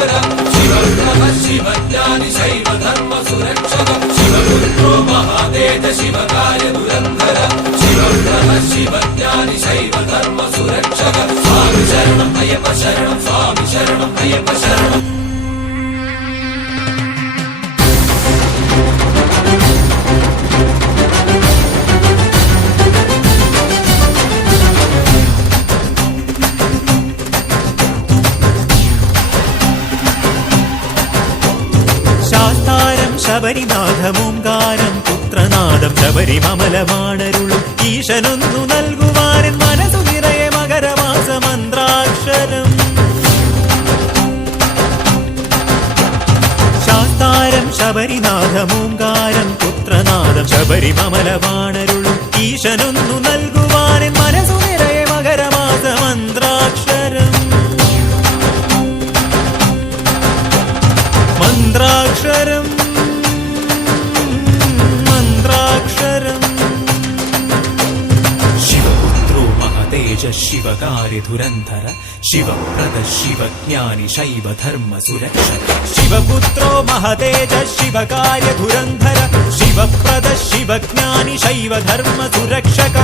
శరణం శివం నమ శివజ్ఞాని శైవ ధర్మ సురక్షకం శివపుత్రో మహాదేత శివకాయ దురంధరం శివం నమ శివజ్ఞాని శైవ ధర్మ సురక్షకం స్వామి శరణం అయ్యప్ప శరణం స్వామి శరణం అయ్యప్ప శరణం ശബരിനാഥമോങ്കാരം പുത്രനാദം ശബരിമമലമാണരുളും. ഈശനൊന്നു നൽകുവാരൻ മനസ്സു നിറയെ മകരമാസ മന്ത്രാക്ഷരം ശാസ്താരം ശബരിനാഥമോങ്കാരം പുത്രനാദം ശബരിമമലമാണരുളും. ഈശനൊന്നു നൽകുവാരൻ മനസ്സു शिवसुर शिवकारिधुरन्धर शिवप्रद शिवज्ञानि शैव धर्मसुरक्ष शिवपुत्रो महतेज शिवकार्यधुरन्धर शिवप्रद शिवज्ञानि शैव धर्मसुरक्षक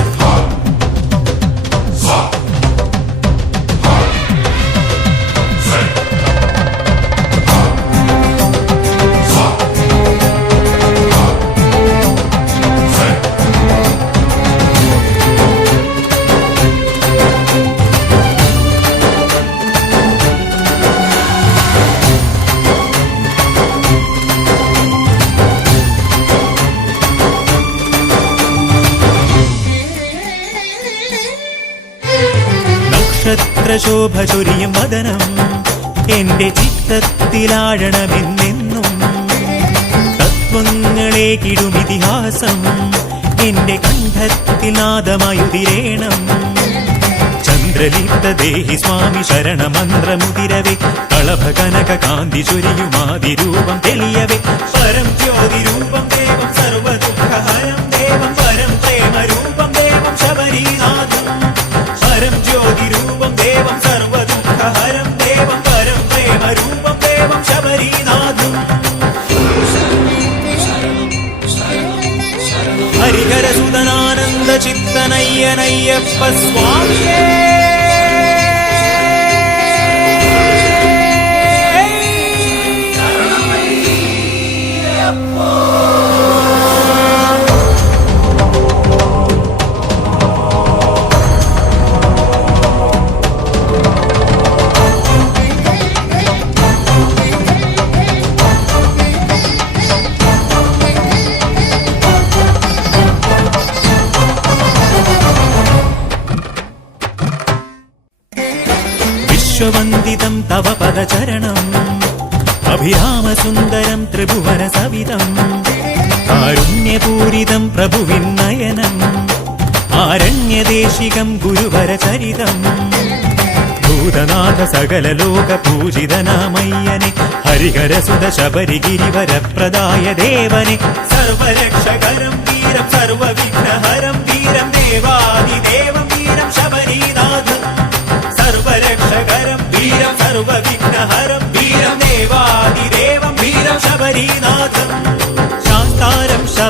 നക്ഷത്രശോഭ ചൊരിയും വദനം എന്റെ ചിത്തത്തിലാഴണമെന്നെന്നും തത്വങ്ങളെ കിടും ഇതിഹാസം എന്റെ കണ്ഠത്തിൽ നാദമായുതിരേണം. ചന്ദ്രലിപ്തദേഹി സ്വാമി ശരണമന്ത്രമുതിരവേ കളഭ കനക കാന്തി ചൊരിയുമാതിരൂപം തെളിയവേ പരം ജ്യോതിരൂപം ஹரிகரசுதனானந்த சித்தனையனையப்ப சுவாமியே പദചരണം അഭിരാമസുന്ദരം ത്രിഭുവന സവിതം കാരുണ്യപൂരിതം പ്രഭുവിൻ നയനം. ആരണ്യദേശികം ഗുരുവരചരിതം. ഭൂതനാഥ സകല ലോക പൂജിതനാമയ്യനെ ഹരിഹരസുത ശബരിഗിരിവരപ്രദായ ദേവനെ. സർവരക്ഷകരം വീരം സർവവിഘ്നഹരം വീരം ദേവാദിദേവം വീരം ശബരീനാഥ. സർവരക്ഷകരം വീരം സർവവിഘ്നഹരം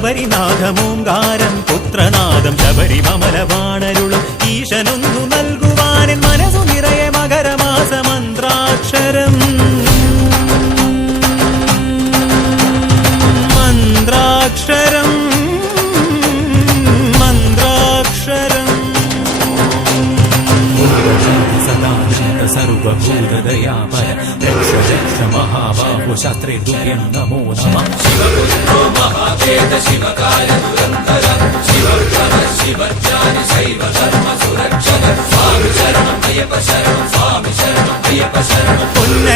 ശബരിനാഥമോങ്കാരം പുത്രനാദം ശബരിമമലവാണരുളും सदा शतसरूपं ददयामय शास्त्रे दुर्यं नमो नमः। शिवो महाचेद शिवकालन्तर शिव शिवज्ञान शैव शर्म सुरक्षामि स्वामि पुण्य